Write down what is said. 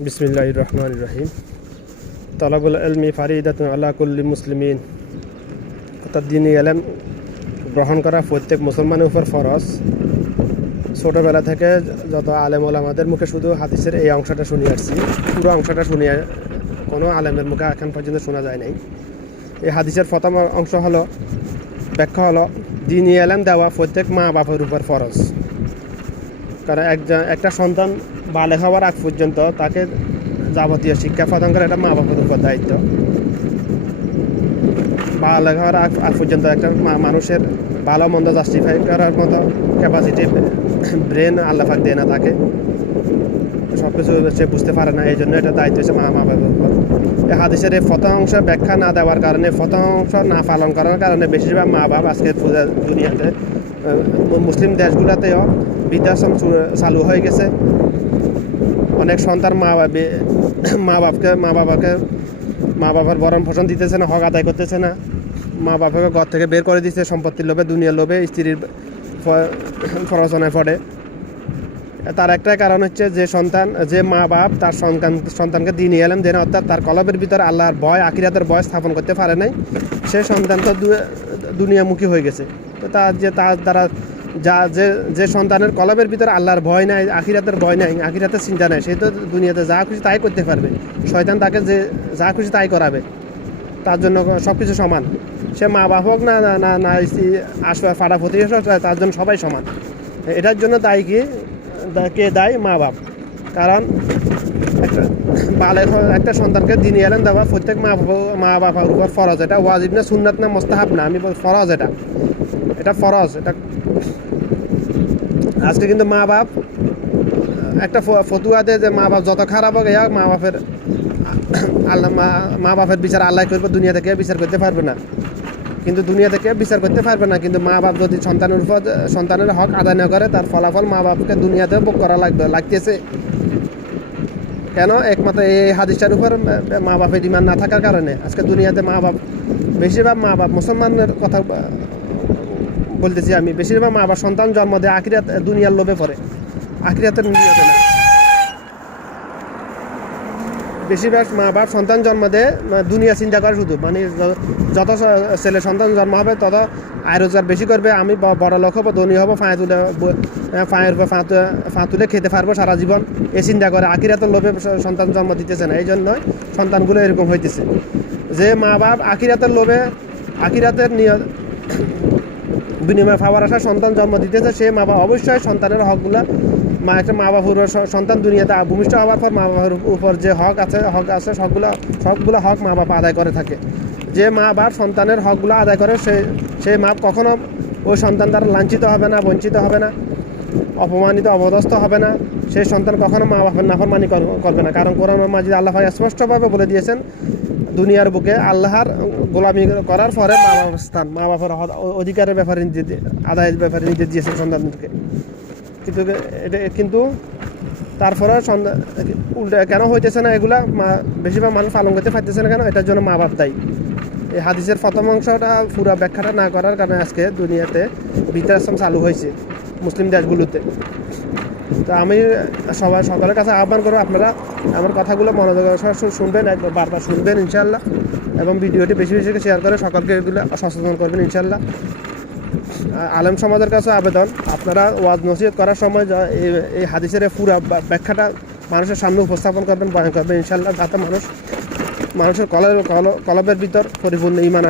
বিসমিল্লাহ রহমান রহিম তলাবুল আলমি ফারিদাতুন আল্লাহ কুল্লি মুসলিমিন। অর্থাৎ দিনী এলেম গ্রহণ করা প্রত্যেক মুসলমানের উপর ফরজ। ছোটোবেলা থেকে যত আলেম আমাদের মুখে শুধু হাদিসের এই অংশটা শুনে আসছি, পুরো অংশটা শুনে কোনো আলেমের মুখে এখন পর্যন্ত শোনা যায় নাই। এই হাদিসের প্রথম অংশ হলো, ব্যাখ্যা হলো, দিনী এলেম দেওয়া প্রত্যেক মা বাপের উপর ফরজ। কারণ একজন, একটা সন্তান বালে হওয়ার আগ পর্যন্ত তাকে যাবতীয় শিক্ষা প্রদান করা একটা মা বাবার দায়িত্ব। বালে হওয়ার আগ আগ পর্যন্ত একটা মানুষের ভালো মন্দ জাস্টিফাই করার মতো ক্যাপাসিটি ব্রেন আল্লাহাক দেয় না তাকে। সব কিছু সে বুঝতে পারে না, এই জন্য এটা দায়িত্ব হচ্ছে মা মা বাবার উপর। এই হাদিসের এই প্রথম অংশ ব্যাখ্যা না দেওয়ার কারণে, প্রথম অংশ না পালন করার কারণে বেশিরভাগ মা বাপ আজকে দুনিয়াতে মুসলিম দেশগুলোতেও বৃদ্ধাশ্রম চালু হয়ে গেছে। অনেক সন্তান মা বাবা মা বাপকে, মা বাবাকে, মা বাবার ভরণ পোষণ দিতেছে না, হক আদায় করতেছে না। মা বাবাকে ঘর থেকে বের করে দিচ্ছে সম্পত্তির লোভে, দুনিয়ার লোভে, স্ত্রীর প্ররোচনায় পড়ে। তার একটাই কারণ হচ্ছে যে সন্তান, যে মা বাপ তার সন্তান, সন্তানকে দিন এলেন, দেন অর্থাৎ তার কলবের ভিতর আল্লাহর ভয়, আখিরাতের ভয় স্থাপন করতে পারে নাই। সে সন্তান তো দুনিয়ামুখী হয়ে গেছে। তো তার যে, তার দ্বারা যা যে যে সন্তানের কলবের ভিতরে আল্লাহর ভয় নাই, আখিরাতের ভয় নাই, আখিরাতের চিন্তা নাই, সে তো দুনিয়াতে যা খুশি তাই করতে পারবে। শয়তান তাকে যে, যা খুশি তাই করাবে। তার জন্য সব কিছু সমান। সে মা বাপ হোক না না না না আসবে ফাটা প্রতিবেশ হোক, তার জন্য সবাই সমান। এটার জন্য দায়ী কি? কে দায়ী? মা বাপ কারণ একটা একটা সন্তানকে দিন এলেন দেওয়া প্রত্যেক মা মা বাবার উপর ফরজ। এটা ওয়াজিব না, সুন্নাত না, মোস্তাহাব না। আমি ফরজ এটা। এটা ফরজ, এটা আজকে কিন্তু মা বাপ, একটা ফতুয়া দেয় যে মা বাপ যত খারাপ হোক হোক, মা বাপের মা বাপের বিচার আল্লাহ করবে, দুনিয়া থেকে বিচার করতে পারবে না। কিন্তু দুনিয়া থেকে বিচার করতে পারবে না, কিন্তু মা বাপ যদি সন্তানের উপর, সন্তানের হক আদায় না করে, তার ফলাফল মা বাপকে দুনিয়াতে ভোগ করা লাগবে, লাগতেছে। কেন? একমাত্র এই হাদিসটার উপর মা বাপের ডিমান্ড না থাকার কারণে। আজকে দুনিয়াতে মা বাপ, বেশিরভাগ মা বাপ মুসলমানের কথা বলতেছি আমি, বেশিরভাগ মা বাপ সন্তান জন্ম দেয় আখিরাত দুনিয়ার লোভে পড়ে। আখিরাতের নিয়তে না বেশিরভাগ মা বাপ সন্তান জন্ম দেয় দুনিয়া চিন্তা করে শুধু। মানে যত ছেলে সন্তান জন্ম হবে, তত আয় রোজগার বেশি করবে, আমি ব- বড় লোক হব, ধনী হব, ফাঁয়ে তুলে ব- ফাঁয়ের উপর ফাঁ তুলে খেতে পারব সারা জীবন। এ চিন্তা করে, আখিরাতের লোভে সন্তান জন্ম দিতেছে না। এই জন্যই সন্তানগুলো এরকম হইতেছে। যে মা বাপ আখিরাতের লোভে, আখিরাতের নিয় বিনিময়ে পাওয়ার আশা সন্তান জন্ম দিতেছে সে মা বাবা অবশ্যই সন্তানের হকগুলা মা একটা মা বাবার সন্তান দুনিয়াতে ভূমিষ্ঠ হওয়ার পর মা বাবার উপর যে হক আছে হক আছে, সবগুলো সবগুলো হক মা বাবা আদায় করে থাকে। যে মা বাপ সন্তানের হকগুলো আদায় করে, সে সেই মা কখনো ওই সন্তান দ্বারা লাঞ্ছিত হবে না, বঞ্চিত হবে না, অপমানিত অবদস্থ হবে না সেই সন্তান কখনো মা বাপের নাফরমানি কর- করবে না। কারণ কোরআন মাজিদ আল্লাহ ভাই স্পষ্টভাবে বলে দিয়েছেন দুনিয়ার বুকে আল্লাহর গোলামি করার পরে মা বাবার স্থান, মা বাবার অধিকারের ব্যাপারে নিজে দিয়ে- আদায়ের ব্যাপারে নিজে দিয়েছেন সন্তানদেরকে কিন্তু এটা কিন্তু তারপরে সন্তান উল্টা কেন হইতেছে না এগুলা? মা, বেশিরভাগ মানুষ পালন করতে পারতেছে না কেন? এটার জন্য মা বাপ দায়ী। এই হাদিসের প্রথম অংশটা পুরা ব্যাখ্যাটা না করার কারণে আজকে দুনিয়াতে বৃদ্ধাশ্রম চালু হয়েছে মুসলিম দেশগুলোতে। তো আমি সবাই সকলের কাছে আহ্বান করব আপনারা আমার কথাগুলো মনোযোগের সহ শুনবেন, একবার বারবার শুনবেন ইনশাল্লাহ এবং ভিডিওটি বেশি বেশি শেয়ার করে সকলকে এগুলো সচেতন করবেন ইনশাল্লাহ আলেম সমাজের কাছে আবেদন, আপনারা ওয়াজ নসিহত করার সময় এই- হাদিসের পুরা ব্যাখ্যাটা মানুষের সামনে উপস্থাপন করবেন, বয়ান করবেন ইনশাল্লাহ যাতে মানুষ, মানুষের কলের কলবের ভিতর পরিপূর্ণ ইমান